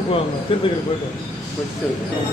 போவாங்க திருத்தணி போயிட்டு படிச்சு வெற்றிவேல்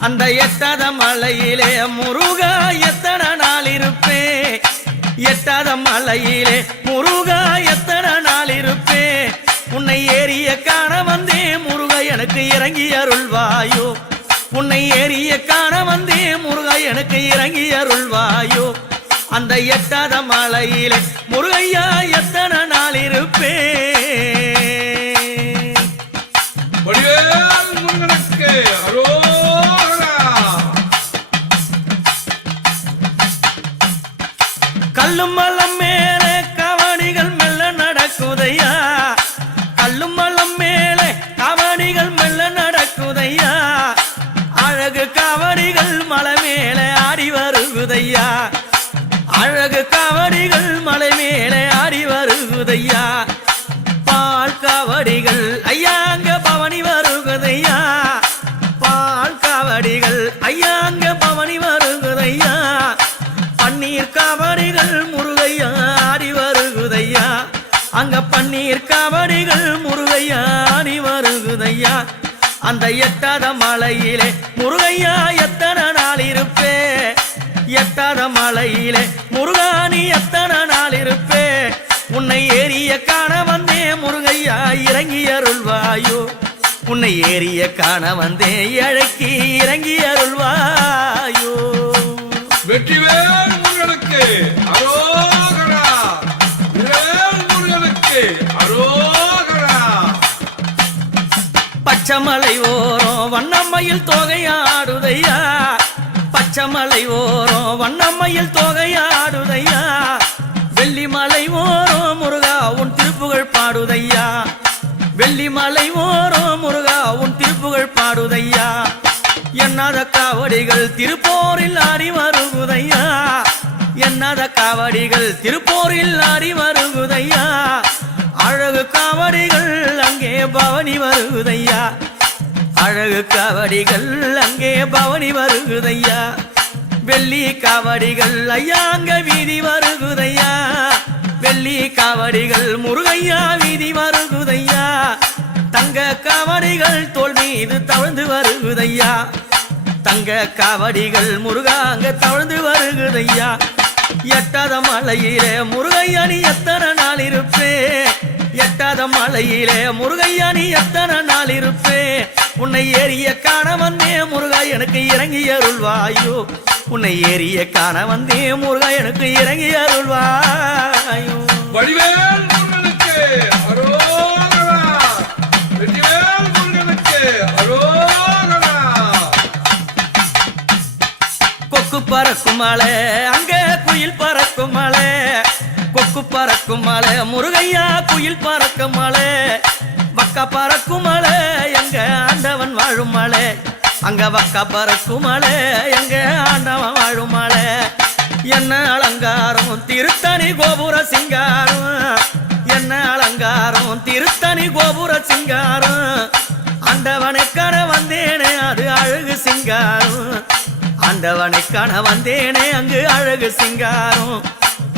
அந்த எட்டாத மலையிலே முருகா எத்தனை நாள் இருப்பே? எட்டாத மலையிலே முருகா எத்தனை நாள் இருப்பே? உன்னை ஏறிய காண வந்தே முருகா எனக்கு இறங்கி அருள்வாயோ? உன்னை ஏறிய காண வந்தே முருகா எனக்கு இறங்கி அருள்வாயோ? அந்த எட்டாத மலையிலே முருகையா எத்தனை நாள் இருப்பே? வடிவேல் முருகனுக்கு பன்னீர் காவடிகள் முருகையா ஆடி வருகுதையா? அந்த எட்டாத மலையிலே முருகையா எத்தனை நாள் இருப்பே? எட்டாத மலையிலே முருகானி எத்தனை நாள் இருப்பே? உன்னை ஏறிய காண வந்தே முருகையா இறங்கி அருள்வாயோ? உன்னை ஏறிய காண வந்தே இழக்கி இறங்கி அருள் பச்சமலை ஓரம் வண்ணம்மையில் தொகையாடுதையா? பச்சைமலை ஓரம் வண்ணம்மையில் தொகையாடுதையா? வெள்ளிமலை ஓரம் முருகா உன் திருப்புகழ் பாடுதையா? வெள்ளிமலை ஓரம் முருகா உன் திருப்புகழ் பாடுதையா? என்னாத காவடிகள் திருப்போரில் ஆடி வருகுதையா? எண்ணாத காவடிகள் திருப்போரில் ஆடி வருகுதையா? அழகு காவடிகள் அங்கே பவனி வருகுதையா? அழகு காவடிகள் அங்கே பவனி வருகுதையா? வெள்ளி காவடிகள் ஐயா அங்க வீதி வருகுதையா? வெள்ளி காவடிகள் முருகையா வீதி வருகுதையா? தங்க காவடிகள் தோல் மீது தவழ்ந்து வருகுதையா? தங்க காவடிகள் முருகாங்க தவழ்ந்து வருகுதையா? எட்டாத மலையிலே முருகையா நீ எத்தனை நாள் இருப்பே எட்டாத மலையிலே முருகையா நீ எத்தனை நாள் இருப்பே உன்னை ஏறிய காண வந்தே முருகா எனக்கு இறங்கி அருள்வாயோ உன்னை ஏறிய காண வந்தே முருகா எனக்கு இறங்கி அருள்வாயோ வடிவேல் முருகனுக்கு அரோகரா. வெற்றிவேல் முருகனுக்கு அரோகரா. கொக்கு பறக்கும் மலை அங்க குயில் பறக்கும் மலை கொக்கு பறக்கும் மலை முருகையா குயில் பறக்கும் மலை வக்கா பறக்கும் மலை எங்க ஆண்டவன் வாழும் மலை. அங்க வக்கா பறக்கும் மலை எங்க ஆண்டவன் வாழும் மலை. என்ன அலங்காரம் திருத்தணி கோபுர சிங்காரம். என்ன அலங்காரம் திருத்தணி கோபுர சிங்காரம். ஆண்டவனை கர வந்தேனே அது அழகு சிங்காரம். ஆண்டவனை காண வந்தேனே அங்கு அழகு சிங்காரம்.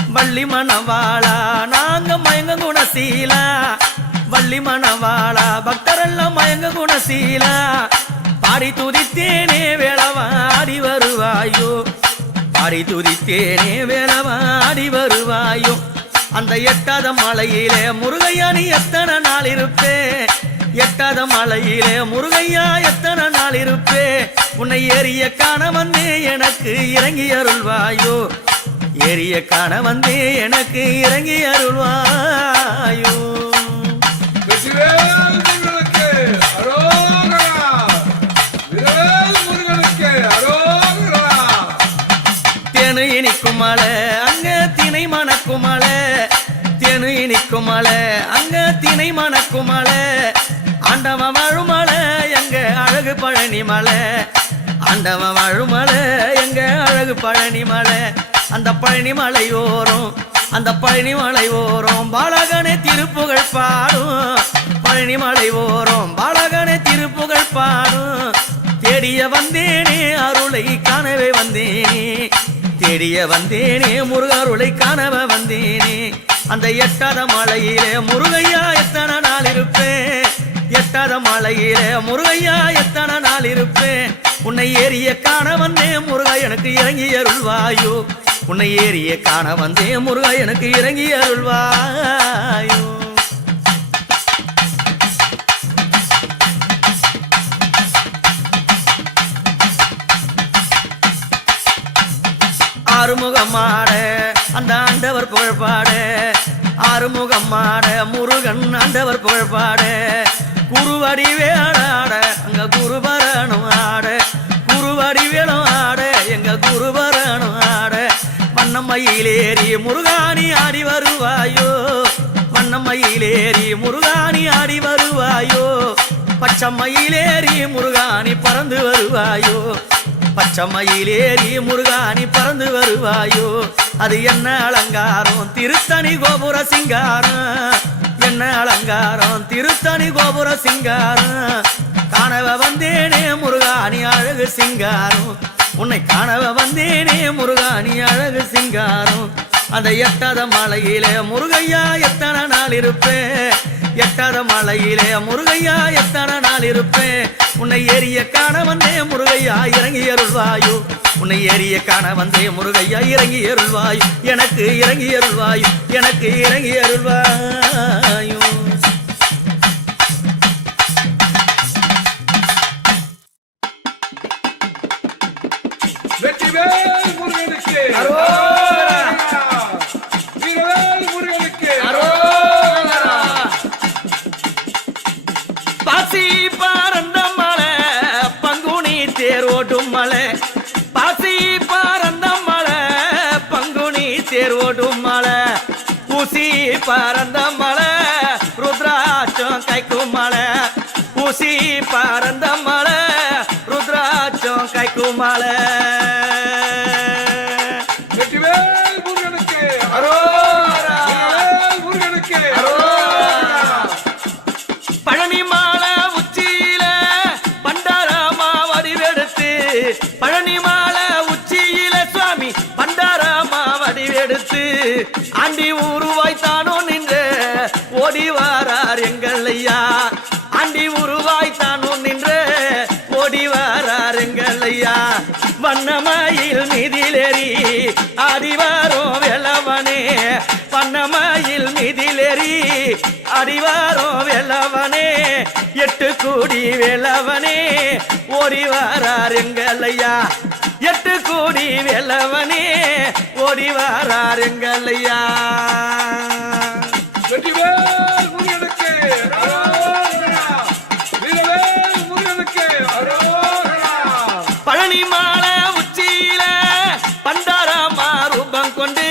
வள்ளி மணவாளா நாங்க மயங்க குணசீலா. வள்ளி மணவாளா பக்தரெல்லாம் மயங்க குணசீலா. பாடி துதித்தேனே வேளவாடி வருவாயோ. பாடி துதித்தேனே வேளவாடி வருவாயோ. அந்த எட்டாத மலையிலே முருகையா நீ எத்தனை நாள் இருப்பே? எட்டாத மலையிலே முருகையா எத்தனை நாள் இருப்பே? உன்னை ஏறிய காண வந்தே எனக்கு இறங்கி அருள்வாயோ? ஏறிய காண வந்தே எனக்கு இறங்கி அருள்வாயோ. தேனு இனிக்கும் மலை அங்க திணை மணக்கும் மலை தேனு இனிக்கும் மலை அங்க திணை மணக்கும் மலை ஆண்டவன் வாழும் மலை எங்க அழகு பழனி மலை. ஆண்டவன் வாழும் மலை எங்க அழகு பழனி மலை அந்த பழனி மலை ஓரம் அந்த பழனி மலை ஓரம் பாலகனே திருப்புகழ் பாடும். பழனி மலை ஓரம் பாலகனே திருப்புகழ் பாடும். தேடிய வந்தேனே அருளை காணவே வந்தேனே. தேடிய வந்தேனே முருகருளை காணவ வந்தேனே. அந்த எட்டாத மலையிலே முருகையா எத்தனை நாள் இருப்பேன்? எட்டாத மலையிலே முருகையா எத்தனை நாள் இருப்பேன்? உன்னை ஏறிய காண வந்தேன் முருகா எனக்கு இறங்கி அருள்வாயோ. உன்னை ஏறிய காண வந்தேன் முருகா எனக்கு இறங்கி அருள்வாயோ. ஆறுமுகமாட அந்த ஆண்டவர் புகழ்பாட. ஆறுமுகமாட முருகன் ஆண்டவர் புகழ்பாட. குருவடி வேளாட அங்க குருபரணும் ஆட. குருவடி ஆட எங்க குருவரனும் ஆட. வண்ணமயிலேறி முருகாணி ஆடி வருவாயோ? வண்ணமயிலேறி முருகாணி ஆடி வருவாயோ? பச்சம்மையிலேறி முருகாணி பறந்து வருவாயோ? பச்சம்மையிலேறி முருகாணி பறந்து வருவாயோ? அது என்ன அலங்காரம்? திருத்தணி கோபுர சிங்காரம். என்ன அலங்காரம்? திருத்தணி கோபுர சிங்காரம். காணவ வந்தேனே முருகாணி அழகு சிங்காரம். உன்னை காணவ வந்தேனே முருகாணி அழகு சிங்காரம். அந்த எட்டாத மலையிலே முருகையா எத்தனை நாள் இருப்பேன் எட்டாத மலையிலே முருகையா எத்தனை நாள் இருப்பேன் உன்னை ஏறிய காண வந்தே முருகையா இறங்கி அருள்வாயு. உன்னை ஏறிய காண வந்தே முருகையா இறங்கி அருள்வாயு. எனக்கு இறங்கி அருள்வாயு எனக்கு இறங்கி அருள்வாயு. பாசி பாரந்த மலை பங்குனி தேரோடும் மலை பாசி பாரந்த மலை பங்குனி தேரோடும் மலை ஊசி பறந்த மலை ருத்ராட்சம் கைக்கும் மலை ஊசி பறந்த மலை ருத்ராட்சம் கைக்கும் மலை பழனி மாலை உச்சியில பண்டாராமா வடிவெடுத்து பழனி மாலை உச்சியில சுவாமி பண்டாராமா வடிவெடுத்து ஆண்டி உருவாய் தானோ நின்று ஓடி வாரார் எங்கள் ஐயா. ஆண்டி உருவாய் தானோ நின்று ஓடி வாரார் எங்கள் ஐயா. வண்ணமயில் மீதிலேறி ஆடிவாரோம் வெள்ளவனே வண்ணமயில் மிதிலெறி அடிவாரோம் வெள்ளவனே எட்டு கூடி வெள்ளவனே ஓடி வாரார் எங்கள் எட்டு கூடி வெள்ளவனே ஓடி வாரார் எங்கள் கொண்டு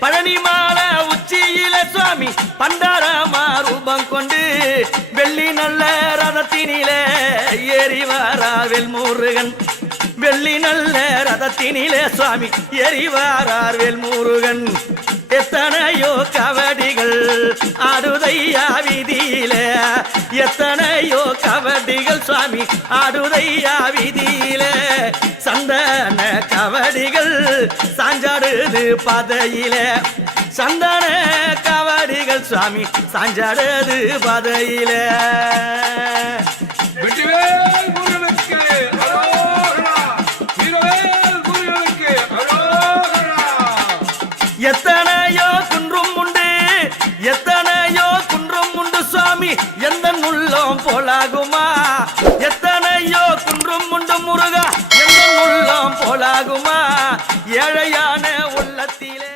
பழனி மாலை உச்சியில சுவாமி பண்டாரமா ரூபம் கொண்டு வெள்ளி நல்ல ரதத்தினில ஏறி வாரார் முருகன் வெள்ளி நல்ல ரதத்தினிலே சுவாமி ஏறி வாரார் முருகன் எத்தனையோ கபடிகள் ஆடுதையா வீதியில. எத்தனையோ கபடிகள் சுவாமி ஆடுதையா வீதியில. சந்தன கபடிகள் சாஞ்சாடுது பதையில. சந்தன கபடிகள் சுவாமி சாஞ்சாடுது பதையில. வெற்றிவேல் சுவாமி எந்த உள்ளம் போலாகுமா? எத்தனையோ குன்றும் முண்டும் முருகா எந்த உள்ளம் போலாகுமா? ஏழையான உள்ளத்திலே